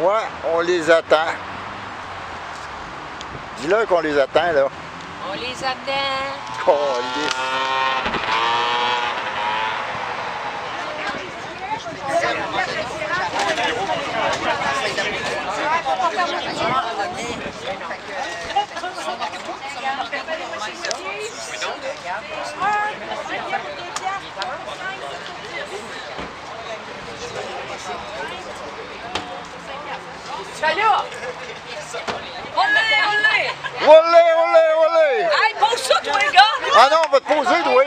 Ouais, on les attend. Dis-leur qu'on les attend, là. On les attend. Calisse. Salut! Olé! Olé, olé, olé! Hey, pose ça, toi, les gars! Ah non, on va te poser, toi!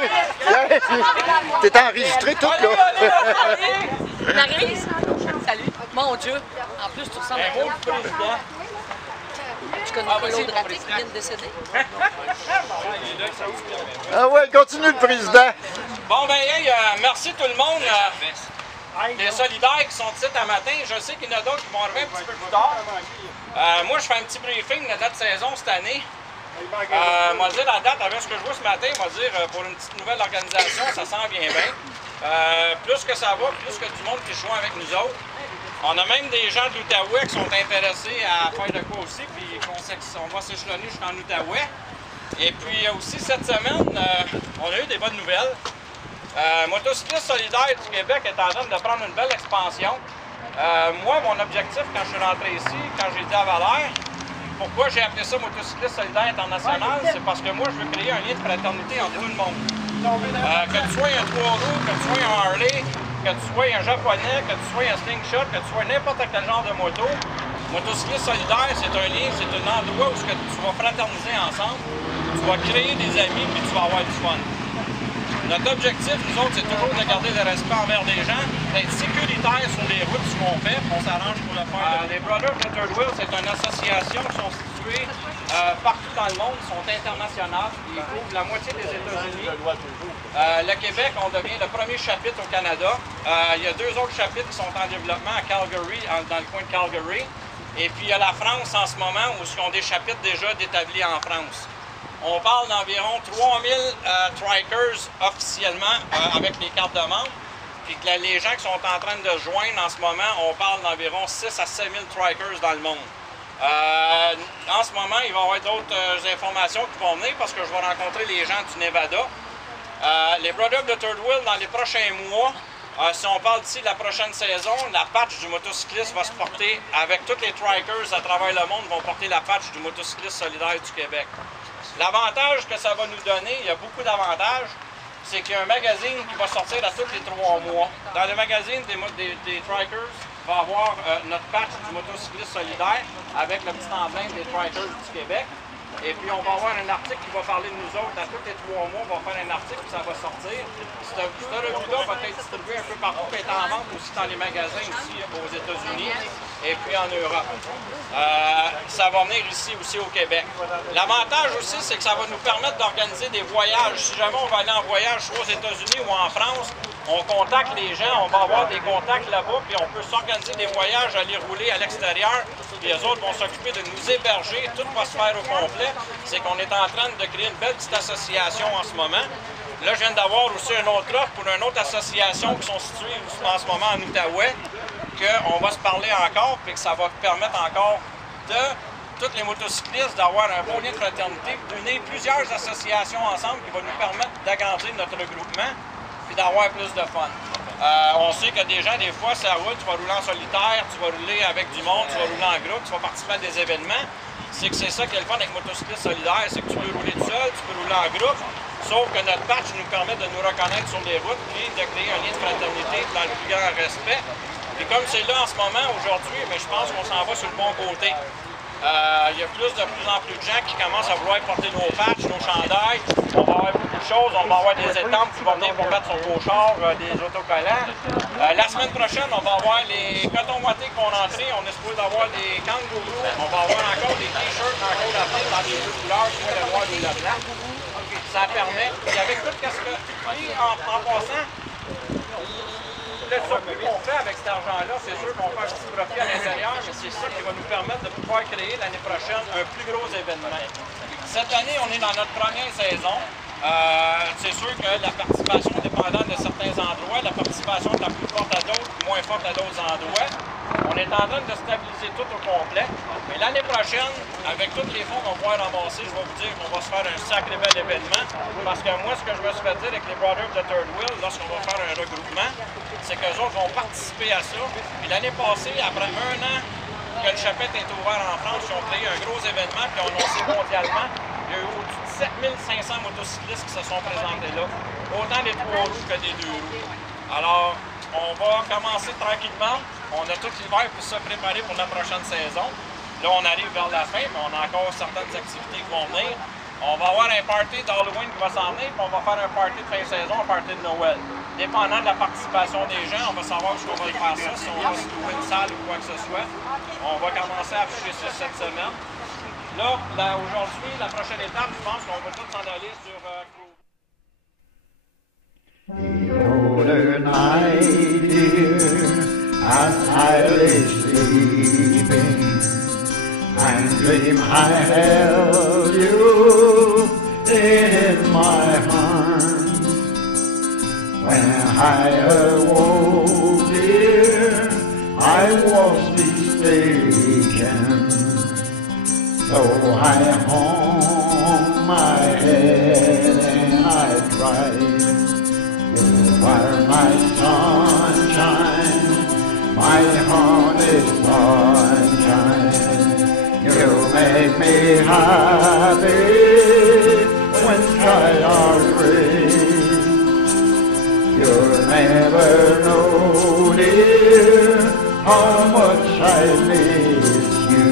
T'es enregistré tout, là! Maryse? Salut! Mon Dieu! En plus, tu ressembles à moi. Tu connais pas l'autre raté qui vient de décéder? Ah ouais, continue le président! Bon ben hey, merci tout le monde. Les solidaires qui sont ici à matin, je sais qu'il y en a d'autres qui vont arriver un petit peu plus tard. Moi je fais un petit briefing de notre saison cette année. Moi dire la date avec ce que je vois ce matin, moi dire pour une petite nouvelle organisation, ça s'en vient bien. Plus que ça va, plus que du monde qui joue avec nous autres. On a même des gens de l'Outaouais qui sont intéressés à faire de quoi aussi, puis on va s'échelonner jusqu'en Outaouais. Et puis aussi cette semaine, on a eu des bonnes nouvelles. Motocycliste solidaire du Québec est en train de prendre une belle expansion. Moi, mon objectif quand je suis rentré ici, quand j'ai dit à Valère, pourquoi j'ai appelé ça Motocycliste solidaire international, c'est parce que moi, je veux créer un lien de fraternité entre tout le monde. Que tu sois un 3 roues, que tu sois un Harley, que tu sois un japonais, que tu sois un slingshot, que tu sois n'importe quel genre de moto, Motocycliste solidaire, c'est un lien, c'est un endroit où tu vas fraterniser ensemble, tu vas créer des amis, puis tu vas avoir du fun. Notre objectif, nous autres, c'est toujours de garder le respect envers les gens, d'être sécuritaire sur les routes, ce qu'on fait, on s'arrange pour le faire. Les Brothers of the Third Wheel, c'est une association qui sont situées partout dans le monde, ils sont internationales, ils couvrent la moitié des États-Unis. Le Québec, on devient le premier chapitre au Canada. Il y a 2 autres chapitres qui sont en développement à Calgary, dans le coin de Calgary. Et puis il y a la France en ce moment où ils ont des chapitres déjà établis en France. On parle d'environ 3000 trikers officiellement avec les cartes de membres. Puis que les gens qui sont en train de joindre en ce moment, on parle d'environ 6 à 7 000 trikers dans le monde. En ce moment, il va y avoir d'autres informations qui vont venir parce que je vais rencontrer les gens du Nevada. Les Brothers of the Third Wheel, dans les prochains mois, si on parle d'ici la prochaine saison, la patch du motocycliste va se porter avec tous les trikers à travers le monde vont porter la patch du motocycliste solidaire du Québec. L'avantage que ça va nous donner, il y a beaucoup d'avantages, c'est qu'il y a un magazine qui va sortir à tous les 3 mois. Dans le magazine des trikers, va avoir notre patch du motocycliste solidaire avec le petit emblème des trikers du Québec. Et puis on va avoir un article qui va parler de nous autres. À tous les 3 mois, on va faire un article et ça va sortir. Cette revue-là va être distribuée un peu partout, et est en vente aussi dans les magasins ici aux États-Unis et puis en Europe. Ça va venir ici aussi au Québec. L'avantage aussi, c'est que ça va nous permettre d'organiser des voyages. Si jamais on va aller en voyage soit aux États-Unis ou en France, on contacte les gens, on va avoir des contacts là-bas, puis on peut s'organiser des voyages, aller rouler à l'extérieur, puis les autres vont s'occuper de nous héberger, tout va se faire au complet. C'est qu'on est en train de créer une belle petite association en ce moment. Là, je viens d'avoir aussi une autre offre pour une autre association qui sont situées en ce moment en Outaouais, qu'on va se parler encore, puis que ça va permettre encore de tous les motocyclistes d'avoir un bon lien de fraternité, d'unir plusieurs associations ensemble qui va nous permettre d'agrandir notre regroupement et d'avoir plus de fun. On sait que des gens, des fois, ça roule, tu vas rouler en solitaire, tu vas rouler avec du monde, tu vas rouler en groupe, tu vas participer à des événements. C'est que c'est ça qui est le fun avec Motocycliste solidaire, c'est que tu peux rouler tout seul, tu peux rouler en groupe, sauf que notre patch nous permet de nous reconnaître sur les routes et de créer un lien de fraternité dans le plus grand respect. Et comme c'est là en ce moment, aujourd'hui, mais je pense qu'on s'en va sur le bon côté. Il y a de plus en plus de gens qui commencent à vouloir porter nos patchs, nos chandails. On va avoir beaucoup de choses. On va avoir des étampes qui vont venir pour mettre sur vos chars, des autocollants. La semaine prochaine, on va avoir les cotons wattés qu'on a entrés. On est supposé avoir des kangourous. On va avoir encore des t-shirts en côte à pied dans les deux couleurs, soit le noir ou le blanc. Ça permet, et avec tout ce que en passant, le surplus qu'on fait avec cet argent-là, c'est sûr qu'on fait un petit profit à l'intérieur, mais c'est ça qui va nous permettre de pouvoir créer l'année prochaine un plus gros événement. Cette année, on est dans notre première saison. C'est sûr que la participation est dépendante de certains endroits, la participation est la plus forte à d'autres, moins forte à d'autres endroits. On est en train de stabiliser tout au complet. Mais l'année prochaine, avec tous les fonds qu'on va pouvoir ramasser, je vais vous dire qu'on va se faire un sacré bel événement. Parce que moi, ce que je me suis fait dire avec les Brothers of the Third Wheel, lorsqu'on va faire un regroupement, c'est qu'eux autres vont participer à ça. Puis l'année passée, après un an que le chapitre est ouvert en France, ils ont créé un gros événement, puis ils ont annoncé mondialement. Il y a eu au-dessus de 7500 motocyclistes qui se sont présentés là. Autant des 3 roues que des 2 roues. Alors, on va commencer tranquillement. On a tout l'hiver pour se préparer pour la prochaine saison. Là, on arrive vers la fin, mais on a encore certaines activités qui vont venir. On va avoir un party d'Halloween qui va s'en venir, puis on va faire un party de fin de saison, un party de Noël. Dépendant de la participation des gens, on va savoir où on va faire ça, si on va se trouver une salle ou quoi que ce soit. On va commencer à afficher ça cette semaine. Là aujourd'hui, la prochaine étape, je pense qu'on va tous s'en aller sur The older night, dear, as I lay sleeping, and dream I held you in my arms. When I awoke, dear, I was mistaken. So I hung my head and I cried. You are my sunshine, my honey sunshine. You make me happy when skies are gray. You'll never know, dear, how much I miss you.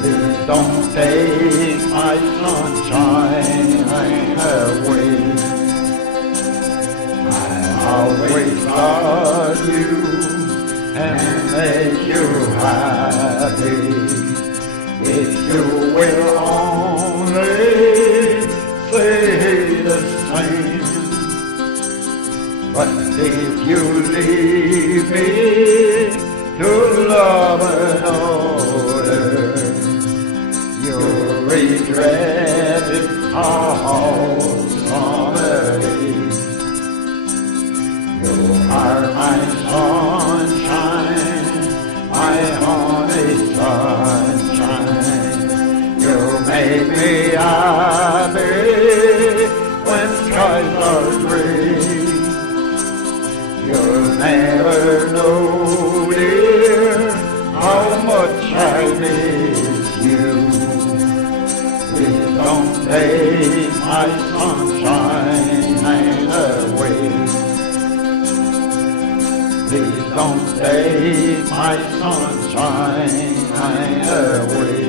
Please don't take my sunshine away. Always love you and make you happy. If you will only say the same. But if you leave me to love another, you'll regret it all someday. You are my sunshine, my honey sunshine. You make me happy when skies are gray. You'll never know, dear, how much I miss you. Please don't take my sunshine away. Please don't take my sunshine away.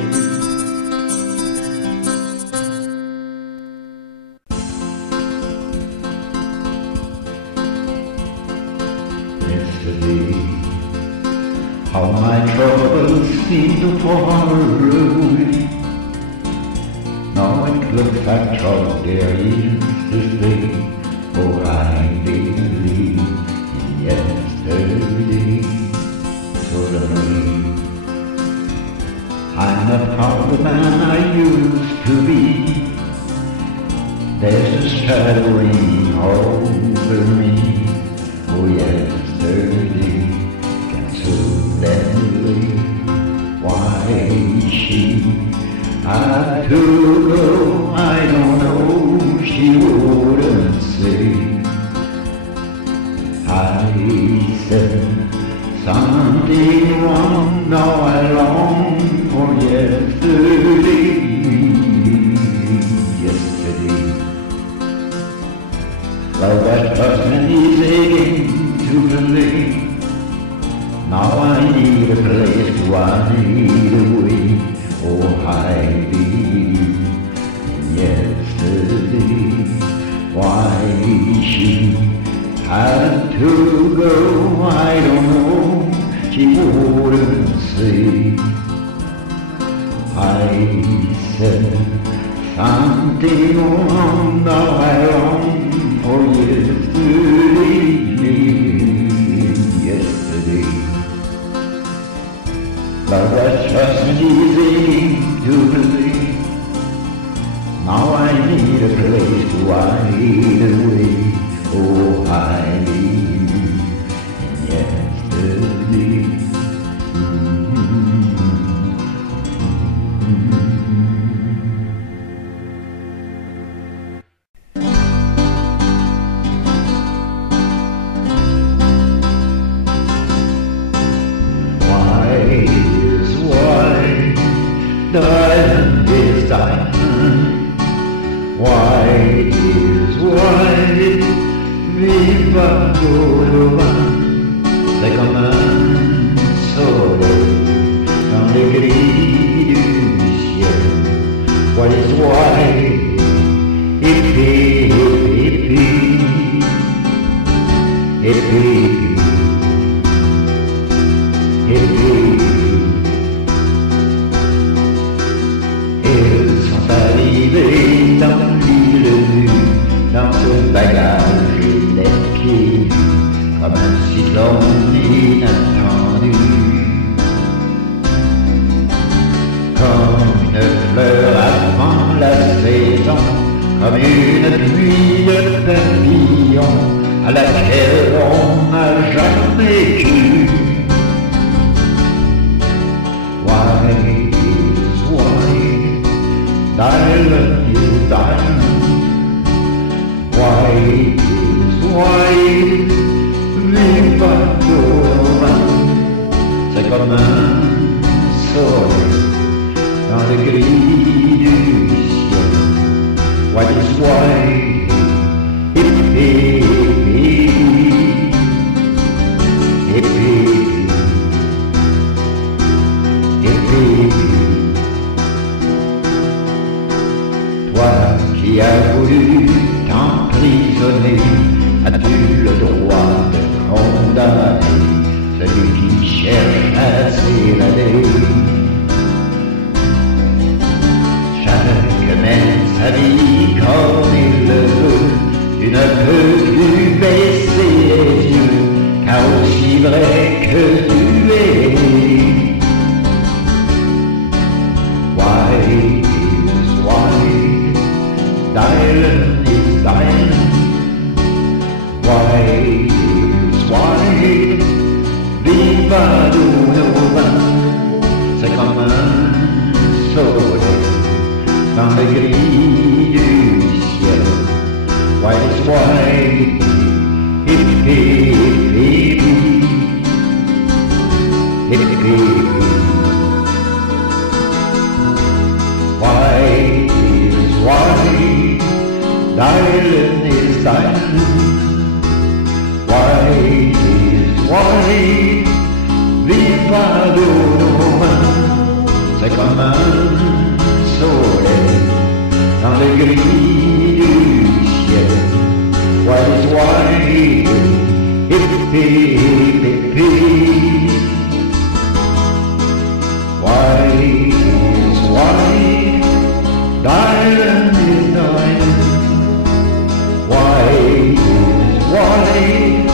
Yesterday, how my troubles seem to far away. Now it looks like trouble there is to stay. Oh, I believe in yesterday. Suddenly, I'm not half the man I used to be. There's a shadowing over me. Oh, yesterday can suddenly. Why she had to go, I don't know, she wouldn't say. I said something wrong, now I long for yesterday. Yesterday, well, that person is aching to play. Now I need a place to hide away. Oh, hiding yesterday. Why she had to go, I don't know, she wouldn't say. I said something wrong, now I long for yesterday. husband is aching to believe. Now I need a place to hide away. Oh, I live in yesterday. Diamond is diamond, white is white, viva Dolova, c'est comme un soleil dans le gris du ciel. White is white, hippie, hippie, hippie, hippie. Arrivé dans l'île nue, dans ce bagage électrique, comme un cyclone inattendu. Comme une fleur avant la saison, comme une pluie de papillons à laquelle on n'a jamais cru. White is white, diamond is diamond, white is white, viva Dolova, c'est comme un soleil dans le gris du ciel. White is white, hippie, hippie, hippie, hippie. Toi qui as voulu t'emprisonner, as-tu le droit de condamner celui qui cherche à s'évader? Chaque mène sa vie comme il le veut, tu ne peux plus baisser les yeux, car aussi vrai que tu es. White is white, diamond is diamond, white is white, viva Dolova, c'est comme un soleil dans le gris du ciel. White is white, hippie, hippie, hippie. White is white, diamond is diamond, white is white, viva Dolova, c'est comme un soleil dans le gris du ciel. White is white, hippie, hippie, white is white, diamond is diamond, white is white,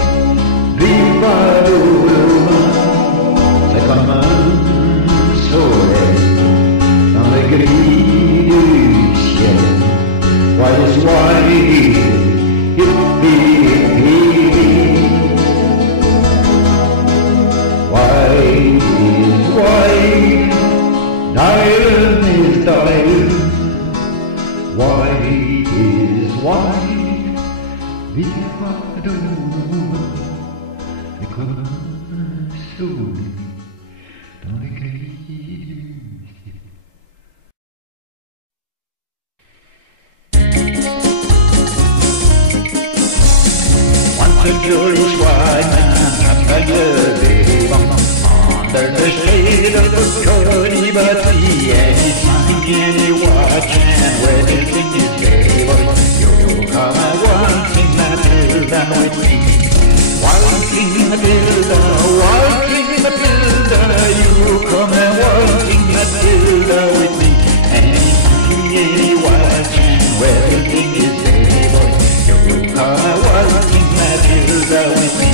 viva Dolova, c'est comme un soleil dans le gris du ciel. White is white, hippie, hippie, white is white, diamond is diamond, white is white, viva Dolova, c'est comme un soleil dans les gris du ciel. Once a joyous white man tried to live under the shade of a Cody tree, and he's thinking he watching where everything is stable. You come and walking Matilda with me, walking Matilda, walking Matilda. You come and walking Matilda with me, and he's thinking he watching where everything is stable. You come and walking Matilda with me.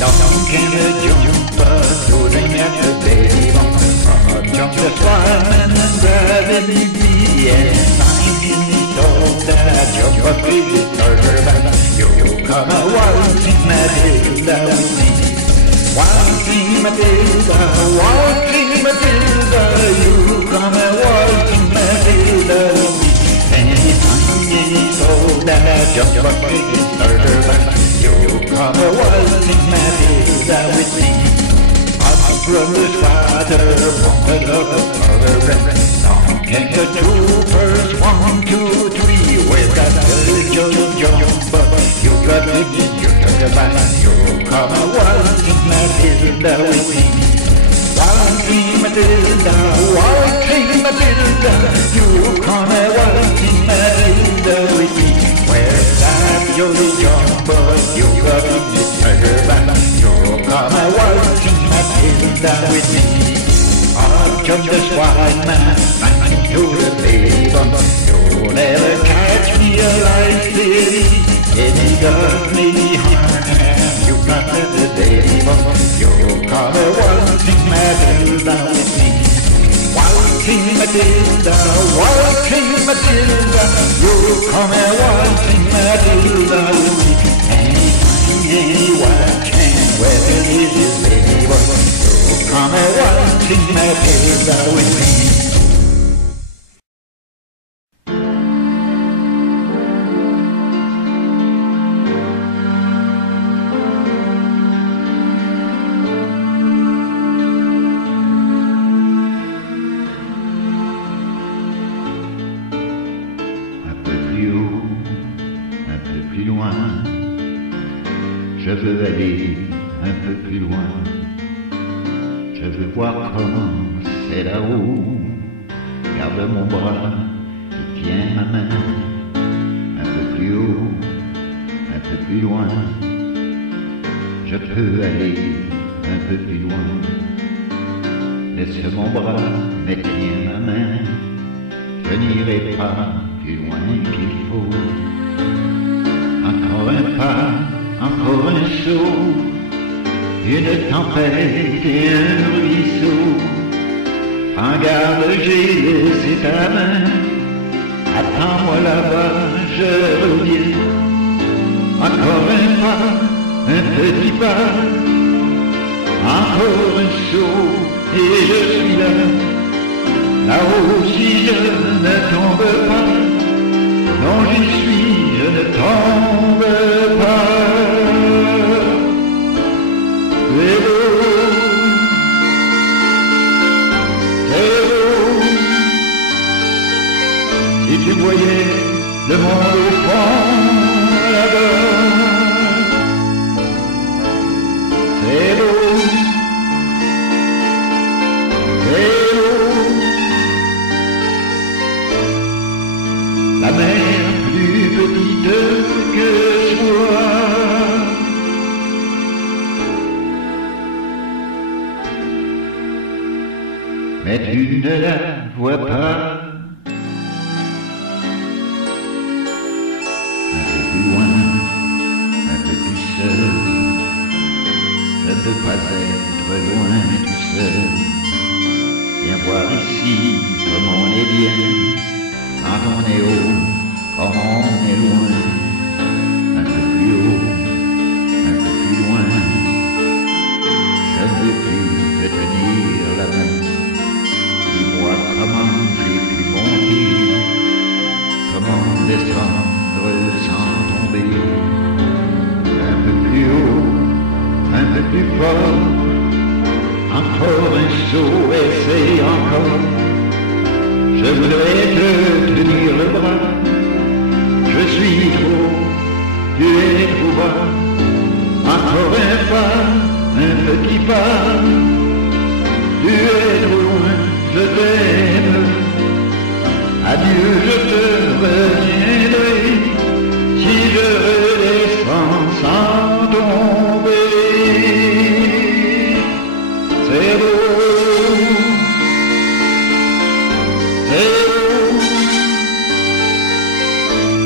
Down came the jumper, throwing at the baby, from jumped the fireman and grabbed me and finally told that jump up to the turban. You come a waltzing Matilda with me. Waltzing Matilda, you come a waltzing Matilda with me. And he finally told that jump up to the turban. You come a waltzing Matilda with me. Brother's father wanted a mother, long came the troopers, 1, 2, 3, with that little jumper. You got it, you took a bath, you come a waltzing Matilda with me. Waltzing Matilda, you come a waltzing Matilda with me. Where's that jolly jumper, you got it, you took a bath, you come a waltzing Matilda with me. Up jumped this white man, right into the table. You'll never catch me alive, lady. And he got me hard, and you got the table. You'll come a waltzing Matilda with me. Waltzing Matilda, you'll come a waltzing Matilda with me. Anyone can weather his table. You'll come a waltzing Matilda with me. Je veux aller un peu plus loin. Je veux voir comment c'est là-haut. Garde mon bras et tiens ma main. Un peu plus haut, un peu plus loin. Je peux aller un peu plus loin. Laisse mon bras, mais tiens ma main. Je n'irai pas plus loin qu'il faut. Encore un pas, encore un saut, une tempête et un ruisseau. En garde, j'ai laissé ta main. Attends-moi là-bas, je reviens. Encore un pas, un petit pas, encore un saut et je suis là. Là-haut, si je ne tombe pas, non j'y suis, je ne tombe pas. C'est beau, c'est beau. Si tu voyais le monde au fond là-bas, c'est beau, c'est beau. La mer plus petite que soi. Mais tu ne la vois pas. Un peu plus loin, un peu plus seul. Je ne veux pas être loin tout seul. Viens voir ici comme on est bien. Quand on est haut, comme on est loin. Un peu plus haut, un peu plus loin. Je ne veux plus te tenir la main. Dis-moi comment j'ai pu monter, comment descendre sans tomber. Un peu plus haut, un peu plus fort, encore un saut, essaye encore. Je voudrais te tenir le bras, je suis trop, tu es trop bas. Encore un pas, un petit pas, tu es trop loin. Je t'aime, adieu, je te reviendrai, si je redescends sans tomber. C'est beau, c'est beau,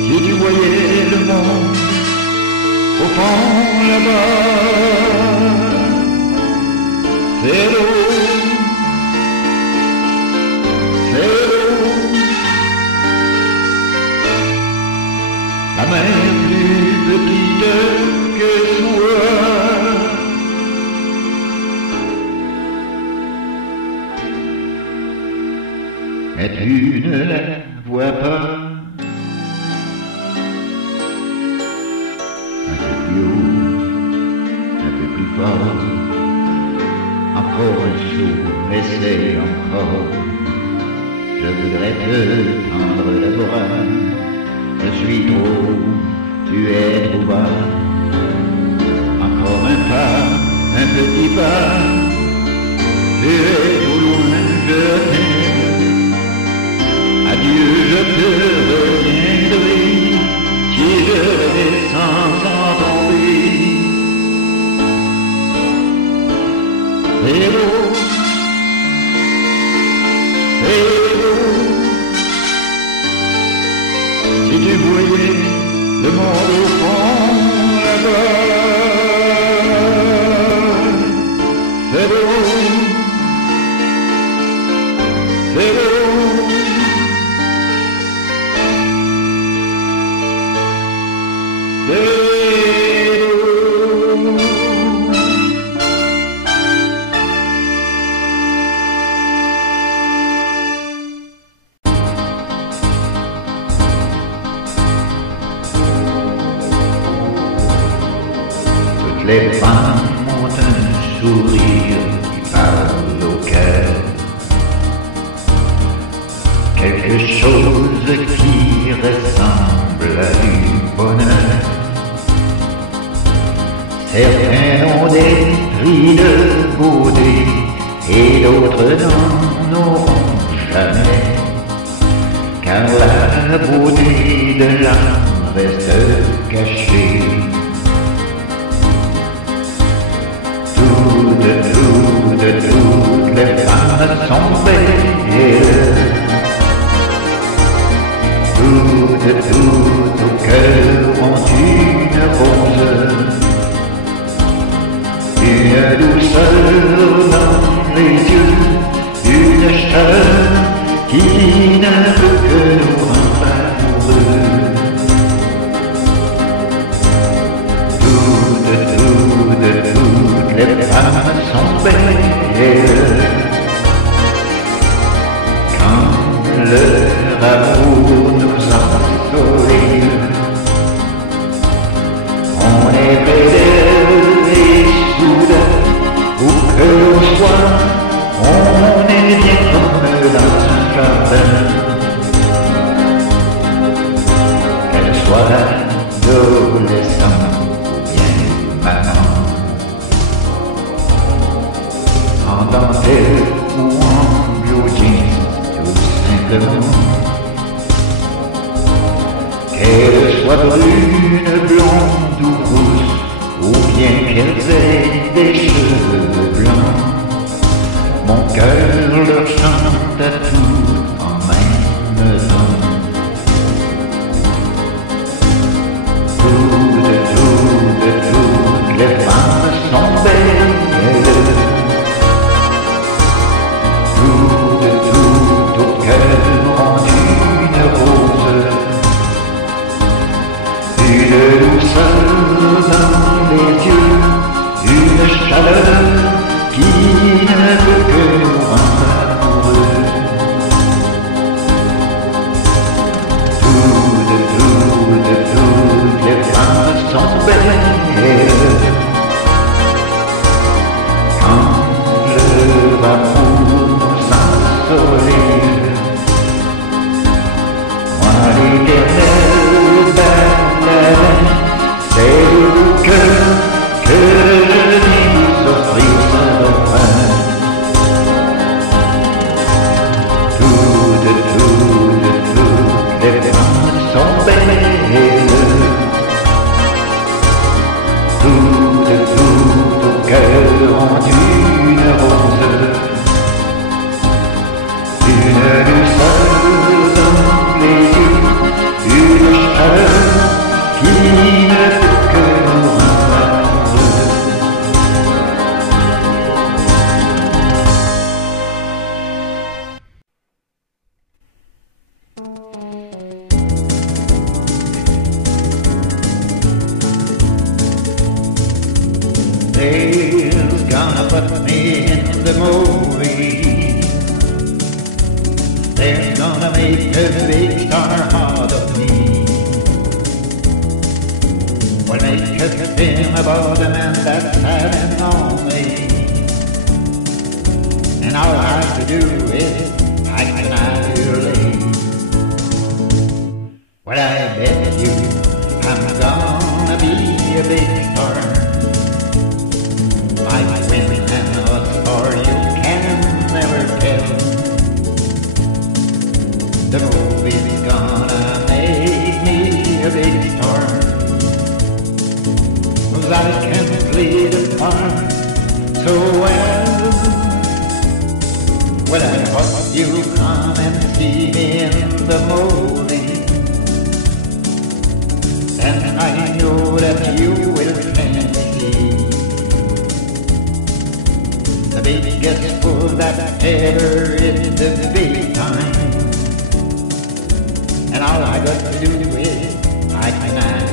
si tu voyais le monde au fond là-bas. C'est beau, petite que soit. Mais tu ne la vois pas. Un peu plus haut, un peu plus fort. Encore un saut, mais c'est encore. Je voudrais te tendre le bras. Je suis trop, tu es trop bas. Encore un pas, un petit pas. Tu es trop loin, je t'aime. Adieu, je te reviendrai. Si je descends sans tomber. C'est beau, c'est beau. Si tu voyais le monde au fond là-bas, c'est beau, c'est beau. Les femmes ont un sourire qui parle au cœur, quelque chose qui ressemble à du bonheur. Certains ont des prix de beauté et d'autres n'en auront jamais, car la beauté de l'âme reste cachée. Toutes les femmes sont belles. Toutes au cœur ont une rose, une douceur dans les yeux, une chaleur qui ne peut que nous rendre amoureux. Toutes les femmes sont belles. Quand leur amour nous ensoleille, on est près d'eux et soudain, où que l'on soit, on est bien comme dans un jardin. Qu'elle soit adolescente ou bien maman, en dentelle ou en blue jeans, tout simplement. Qu'elle soit brune, blonde ou rousse, ou bien qu'elle ait des cheveux blancs, mon cœur leur chante à tout en même temps. Toutes les femmes sont belles. Toutes au cœur ont une rose, une douceur dans les yeux, une chaleur qui ne peut que nous rendre amoureux. Toutes les femmes sont belles. Quand leur amour nous ensoleille, moi l'éternel belle, c'est le cœur que je viens vous offrir sans refrain. Toutes les femmes sont belles. Toutes au cœur ont une rose, une douceur dans les yeux, une chaleur qui ne peut que nous rendre gonna put me in the movie. They're gonna make a big star out of me. We'll make a film about a man that's sad and lonely, and all I have to do is act naturally. Well, I bet you I'm gonna be a big star. Might win an Oscar, you can never tell. The movie's gonna make me a big star, 'cause I can play the part so well. Well, I hope you come and see me in the movie, and I know that you will fancy the biggest fool that ever is the big time. And all I got to do is I can